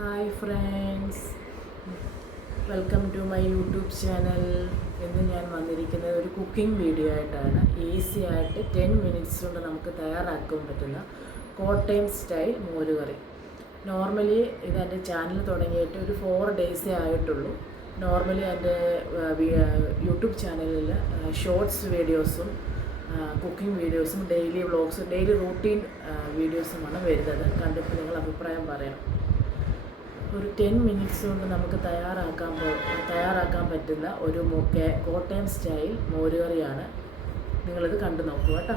Hi friends, welcome to my YouTube channel. ഇന്ന് ഞാൻ വന്നിരിക്കുന്നത് ഒരു കുക്കിംഗ് വീഡിയോ ആയിട്ടാണ്. ഈസി ആയിട്ട് 10 മിനിറ്റ്സ് കൊണ്ട് നമുക്ക് തയ്യാറാക്കാൻ പറ്റുന്ന കോട്ടയം സ്റ്റൈൽ മോരുകറി. നോർമലി ഇതെൻ്റെ ചാനൽ തുടങ്ങിയിട്ട് ഒരു 4 ഡേയ്സേ ആയിട്ടുള്ളൂ. നോർമലി എൻ്റെ യൂട്യൂബ് ചാനലിൽ ഷോർട്സ് വീഡിയോസും കുക്കിംഗ് വീഡിയോസും ഡെയിലി വ്ളോഗ്സും ഡെയിലി റൂട്ടീൻ വീഡിയോസുമാണ് വരുന്നത്. കണ്ടിട്ട് നിങ്ങൾ അഭിപ്രായം പറയണം. ഒരു 10 മിനിറ്റ്സ് കൊണ്ട് നമുക്ക് തയ്യാറാക്കാൻ പറ്റുന്ന ഒരു കോട്ടയം സ്റ്റൈൽ മോരുകറിയാണ്. നിങ്ങളിത് കണ്ടു നോക്കുക കേട്ടോ.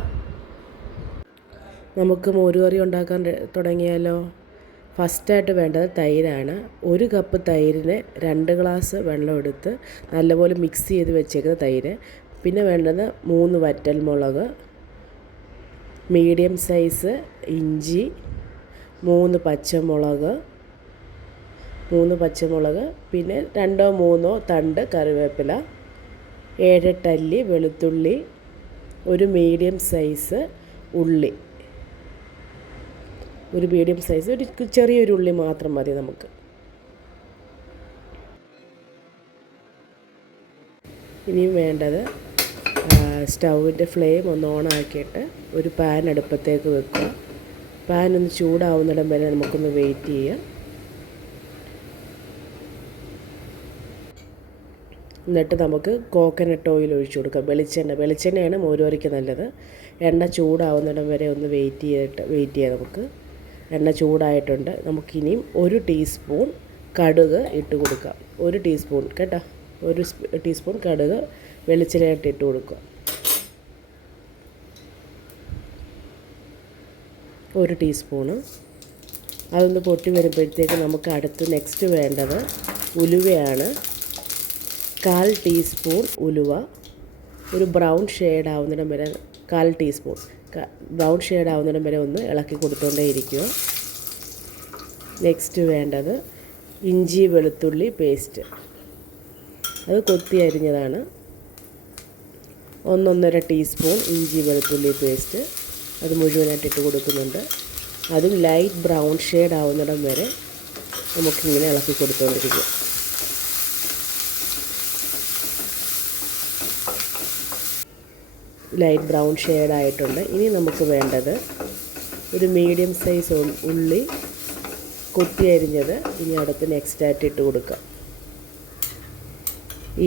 നമുക്ക് മോരുകറി ഉണ്ടാക്കാൻ തുടങ്ങിയാലോ. ഫസ്റ്റായിട്ട് വേണ്ടത് തൈരാണ്. 1 കപ്പ് തൈരിന് 2 ഗ്ലാസ് വെള്ളം എടുത്ത് നല്ലപോലെ മിക്സ് ചെയ്ത് വെച്ചേക്കുന്ന തൈര്. പിന്നെ വേണ്ടത് 3 വറ്റൽമുളക്, മീഡിയം സൈസ് ഇഞ്ചി, 3 പച്ചമുളക്, പിന്നെ 2-3 തണ്ട് കറിവേപ്പില, 7-8 അല്ലി വെളുത്തുള്ളി, ഒരു മീഡിയം സൈസ് ഉള്ളി, ഒരു ചെറിയൊരു ഉള്ളി മാത്രം മതി നമുക്ക്. ഇനിയും വേണ്ടത് സ്റ്റൗവിൻ്റെ ഫ്ലെയിം ഒന്ന് ഓണാക്കിയിട്ട് ഒരു പാൻ അടുപ്പത്തേക്ക് വെക്കുക. പാൻ ഒന്ന് ചൂടാവുന്നിടം വരെ നമുക്കൊന്ന് വെയിറ്റ് ചെയ്യാം. എന്നിട്ട് നമുക്ക് കോക്കനട്ട് ഓയിൽ ഒഴിച്ചു കൊടുക്കാം. വെളിച്ചെണ്ണയാണ് മോരുകറിക്ക് നല്ലത്. എണ്ണ ചൂടാവുന്നിടം വരെ ഒന്ന് വെയിറ്റ് ചെയ്യാം നമുക്ക്. എണ്ണ ചൂടായിട്ടുണ്ട്. നമുക്കിനിയും 1 ടീസ്പൂൺ കടുക് ഇട്ട് കൊടുക്കാം. 1 ടീസ്പൂൺ കേട്ടോ. 1 ടീസ്പൂൺ കടുക് വെളിച്ചെണ്ണയായിട്ട് ഇട്ട് കൊടുക്കുക. 1 ടീസ്പൂണ്. അതൊന്ന് പൊട്ടി വരുമ്പോഴത്തേക്ക് നമുക്ക് നെക്സ്റ്റ് വേണ്ടത് ഉലുവയാണ്. 1/4 ടീസ്പൂൺ ഉലുവ. ഒരു ബ്രൗൺ ഷെയ്ഡ് ആവുന്നിടം വരെ 1/4 ടീസ്പൂൺ ബ്രൗൺ ഷെയ്ഡ് ആവുന്നിടം വരെ ഒന്ന് ഇളക്കി കൊടുത്തുകൊണ്ടേ ഇരിക്കുക. നെക്സ്റ്റ് വേണ്ടത് ഇഞ്ചി വെളുത്തുള്ളി പേസ്റ്റ്. അത് കൊത്തി അരിഞ്ഞതാണ്. 1-1.5 ടീസ്പൂൺ ഇഞ്ചി വെളുത്തുള്ളി പേസ്റ്റ്. അത് മുഴുവനായിട്ട് ഇട്ട് കൊടുക്കുന്നുണ്ട്. അതും ലൈറ്റ് ബ്രൗൺ ഷെയ്ഡ് ആവുന്നിടം വരെ നമുക്കിങ്ങനെ ഇളക്കി കൊടുത്തുകൊണ്ടിരിക്കുക. ലൈറ്റ് ബ്രൗൺ ഷെയ്ഡ് ആയിട്ടുണ്ട്. ഇനി നമുക്ക് വേണ്ടത് ഒരു മീഡിയം സൈസ് ഉള്ളി കൊത്തി അരിഞ്ഞത് ഇനി അടുത്ത് നെക്സ്റ്റായിട്ട് ഇട്ട് കൊടുക്കാം.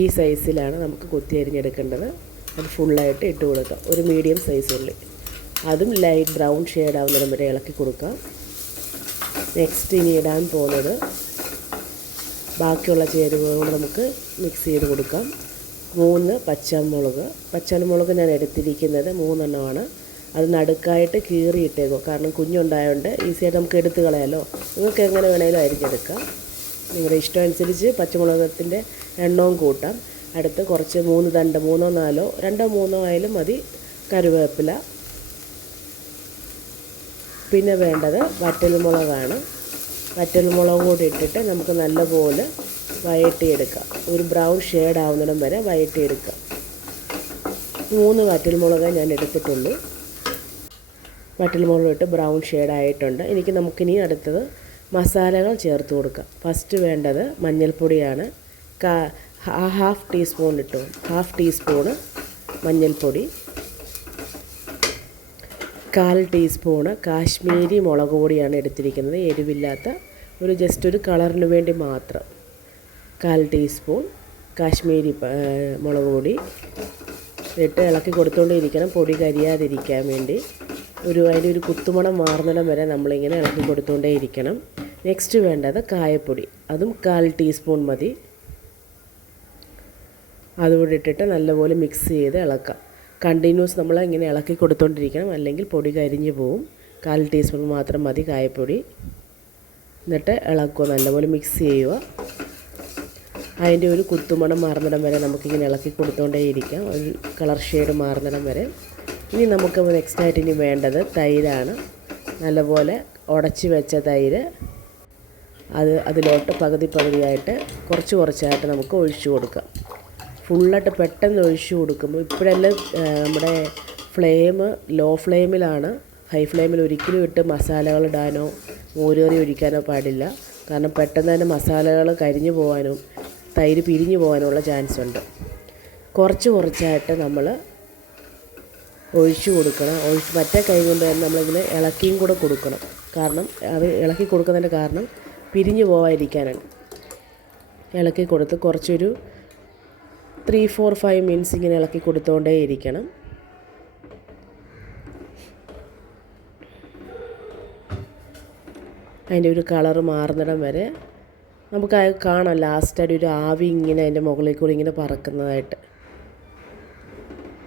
ഈ സൈസിലാണ് നമുക്ക് കൊത്തി അരിഞ്ഞെടുക്കേണ്ടത്. അത് ഫുള്ളായിട്ട് ഇട്ട് കൊടുക്കാം. ഒരു മീഡിയം സൈസ് ഉള്ളി. അതും ലൈറ്റ് ബ്രൗൺ ഷെയ്ഡ് ആവുന്നിടം വരെ ഇളക്കി കൊടുക്കാം. നെക്സ്റ്റ് ഇനി ഇടാൻ പോകുന്നത് ബാക്കിയുള്ള ചേരുവകൾ നമുക്ക് മിക്സ് ചെയ്ത് കൊടുക്കാം. 3 പച്ചമുളക് ഞാൻ എടുത്തിരിക്കുന്നത് 3 എണ്ണമാണ്. അത് നടുക്കായിട്ട് കീറിയിട്ടേക്കോ. കാരണം കുഞ്ഞുണ്ടായതുകൊണ്ട് ഈസിയായിട്ട് നമുക്ക് എടുത്ത് കളയാമല്ലോ. നിങ്ങൾക്ക് എങ്ങനെ വേണമെങ്കിലും അരിഞ്ഞെടുക്കാം. നിങ്ങളുടെ ഇഷ്ടം അനുസരിച്ച് പച്ചമുളകത്തിൻ്റെ എണ്ണവും കൂട്ടാം. അടുത്ത് കുറച്ച് 3 തണ്ട് 3-4 2-3 ആയാലും മതി കറിവേപ്പില. പിന്നെ വേണ്ടത് വറ്റൽമുളകാണ്. വറ്റൽമുളക് കൂടി ഇട്ടിട്ട് നമുക്ക് നല്ലപോലെ വഴറ്റിയെടുക്കാം. ഒരു ബ്രൗൺ ഷെയ്ഡ് ആവുന്നിടം വരെ വഴറ്റിയെടുക്കാം. 3 വറ്റൽമുളക് ഞാൻ എടുത്തിട്ടുള്ളൂ. വറ്റൽമുളക് ഇട്ട് ബ്രൗൺ ഷെയ്ഡ് ആയിട്ടുണ്ട്. നമുക്കിനി അടുത്തത് മസാലകൾ ചേർത്ത് കൊടുക്കാം. ഫസ്റ്റ് വേണ്ടത് മഞ്ഞൾപ്പൊടിയാണ്. 1/2 ടീസ്പൂൺ ഇട്ടു. 1/2 ടീസ്പൂണ് മഞ്ഞൾപ്പൊടി. 1/4 ടീസ്പൂണ് കാശ്മീരി മുളക് പൊടിയാണ് എടുത്തിരിക്കുന്നത്. എരിവില്ലാത്ത ജസ്റ്റ് ഒരു കളറിന് വേണ്ടി മാത്രം. 1/4 ടീസ്പൂൺ കാശ്മീരി മുളക് പൊടി ഇട്ട് ഇളക്കി കൊടുത്തുകൊണ്ടിരിക്കണം. പൊടി കരിയാതിരിക്കാൻ വേണ്ടി. അതിൻ്റെ കുത്തുമണം മാറുന്നിടം വരെ നമ്മളിങ്ങനെ ഇളക്കി കൊടുത്തുകൊണ്ടേ ഇരിക്കണം. നെക്സ്റ്റ് വേണ്ടത് കായപ്പൊടി. അതും 1/4 ടീസ്പൂൺ മതി. അതുകൂടി ഇട്ടിട്ട് നല്ലപോലെ മിക്സ് ചെയ്ത് ഇളക്കാം. കണ്ടിന്യൂസ് നമ്മൾ ഇങ്ങനെ ഇളക്കി കൊടുത്തുകൊണ്ടിരിക്കണം, അല്ലെങ്കിൽ പൊടി കരിഞ്ഞു പോവും. 1/4 ടീസ്പൂൺ മാത്രം മതി കായപ്പൊടി. എന്നിട്ട് ഇളക്കുക, നല്ലപോലെ മിക്സ് ചെയ്യുക. അതിൻ്റെ കുത്തുമണം മാറുന്നിടം വരെ നമുക്കിങ്ങനെ ഇളക്കി കൊടുത്തുകൊണ്ടേ ഇരിക്കാം. ഒരു കളർ ഷെയ്ഡ് മാറുന്നിടം വരെ. ഇനി നമുക്ക് നെക്സ്റ്റായിട്ട് വേണ്ടത് തൈരാണ്. നല്ലപോലെ ഉടച്ച് വെച്ച തൈര് അതിലോട്ട് പകുതിയായിട്ട് കുറച്ചായിട്ട് നമുക്ക് ഒഴിച്ചു കൊടുക്കാം. ഫുള്ളായിട്ട് പെട്ടെന്ന് ഒഴിച്ചു കൊടുക്കുമ്പോൾ ഇപ്പോഴെല്ലാം നമ്മുടെ ഫ്ലെയിം ലോ ഫ്ലെയിമിലാണ്. ഹൈ ഫ്ലെയിമിൽ ഒരിക്കലും ഇട്ട് മസാലകൾ ഇടാനോ മോരുകറി ഒഴിക്കാനോ പാടില്ല. കാരണം പെട്ടെന്ന് തന്നെ മസാലകൾ കരിഞ്ഞു പോകാനും തൈര് പിരിഞ്ഞു പോകാനുള്ള ചാൻസ് ഉണ്ട്. കുറച്ചായിട്ട് നമ്മൾ ഒഴിച്ചു കൊടുക്കണം. മറ്റേ കൈ കൊണ്ട് തന്നെ നമ്മളിതിന് ഇളക്കിയും കൂടെ കൊടുക്കണം. കാരണം അത് ഇളക്കി കൊടുക്കുന്നതിൻ്റെ കാരണം പിരിഞ്ഞു പോകാതിരിക്കാനാണ്. ഇളക്കി കൊടുത്ത് കുറച്ചൊരു 3-4-5 മിനിറ്റ്സ് ഇങ്ങനെ ഇളക്കി കൊടുത്തുകൊണ്ടേ ഇരിക്കണം. അതിൻ്റെ ഒരു കളറ് മാറുന്നിടം വരെ നമുക്ക് കാണാം. ലാസ്റ്റ് ഒരു ആവി ഇങ്ങനെ അതിൻ്റെ മുകളിൽ കൂടി ഇങ്ങനെ പറക്കുന്നതായിട്ട്.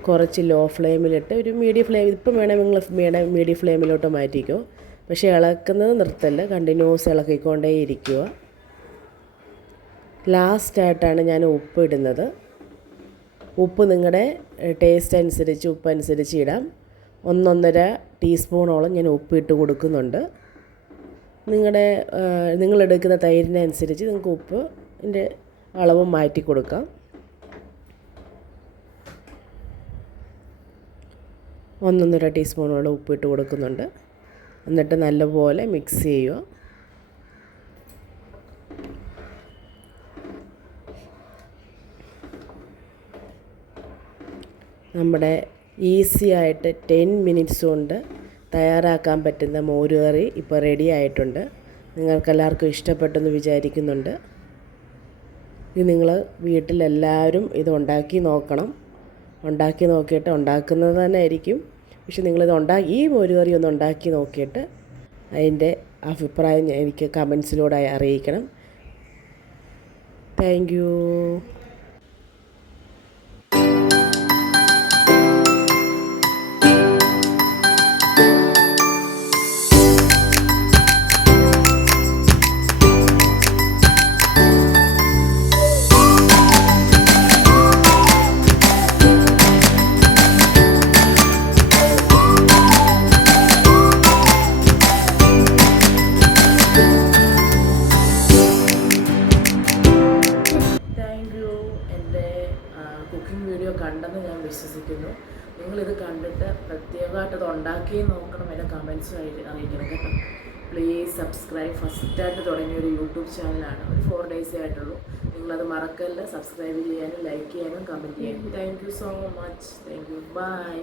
കുറച്ച് ലോ ഫ്ലെയിമിലിട്ട് ഒരു മീഡിയം ഫ്ലെയിം, ഇപ്പം വേണമെങ്കിൽ മീഡിയം ഫ്ലെയിമിലോട്ട് മാറ്റിക്കോ. പക്ഷേ ഇളക്കുന്നത് നിർത്തല്ല, കണ്ടിന്യൂസ് ഇളക്കിക്കൊണ്ടേ ഇരിക്കുക. ലാസ്റ്റായിട്ടാണ് ഞാൻ ഉപ്പ് ഇടുന്നത്. ഉപ്പ് നിങ്ങളുടെ ടേസ്റ്റ് അനുസരിച്ച് ഉപ്പനുസരിച്ച് ഇടാം. 1-1.5 ടീസ്പൂണോളം ഞാൻ ഉപ്പ് ഇട്ട് കൊടുക്കുന്നുണ്ട്. നിങ്ങളെടുക്കുന്ന തൈരിനനുസരിച്ച് നിങ്ങൾക്ക് ഉപ്പിൻ്റെ അളവ് മാറ്റി കൊടുക്കാം. 1-1.5 ടീസ്പൂണോളം ഉപ്പിട്ട് കൊടുക്കുന്നുണ്ട്. എന്നിട്ട് നല്ലപോലെ മിക്സ് ചെയ്യുക. നമ്മുടെ ഈസി ആയിട്ട് 10 മിനിറ്റ്സ് കൊണ്ട് തയ്യാറാക്കാൻ പറ്റുന്ന മോരുകറി ഇപ്പോൾ റെഡി ആയിട്ടുണ്ട്. നിങ്ങൾക്കെല്ലാവർക്കും ഇഷ്ടപ്പെട്ടെന്ന് വിചാരിക്കുന്നുണ്ട്. ഇത് നിങ്ങൾ വീട്ടിലെല്ലാവരും ഇത് ഉണ്ടാക്കി നോക്കണം. ഉണ്ടാക്കി നോക്കിയിട്ട് ഉണ്ടാക്കുന്നത് തന്നെ ആയിരിക്കും. പക്ഷെ നിങ്ങളിത് ഈ മോരുകറി ഒന്ന് ഉണ്ടാക്കി നോക്കിയിട്ട് അതിൻ്റെ അഭിപ്രായം എനിക്ക് കമൻസിലൂടെ അറിയിക്കണം. Thank you. കുക്കിംഗ് വീഡിയോ കണ്ടെന്ന് ഞാൻ വിശ്വസിക്കുന്നു. നിങ്ങളിത് കണ്ടിട്ട് പ്രത്യേകമായിട്ട് ഇത് ഉണ്ടാക്കി നോക്കണം. എൻ്റെ കമൻസും അറിയിക്കണം കേട്ടോ. Please subscribe. ഫസ്റ്റായിട്ട് തുടങ്ങിയൊരു യൂട്യൂബ് ചാനലാണ്. ഒരു 4 ഡേയ്സേ ആയിട്ടുള്ളൂ. നിങ്ങളത് മറക്കല്ല. സബ്സ്ക്രൈബ് ചെയ്യാനും ലൈക്ക് ചെയ്യാനും കമൻറ്റ് ചെയ്യാനും. Thank you so much. Thank you. By.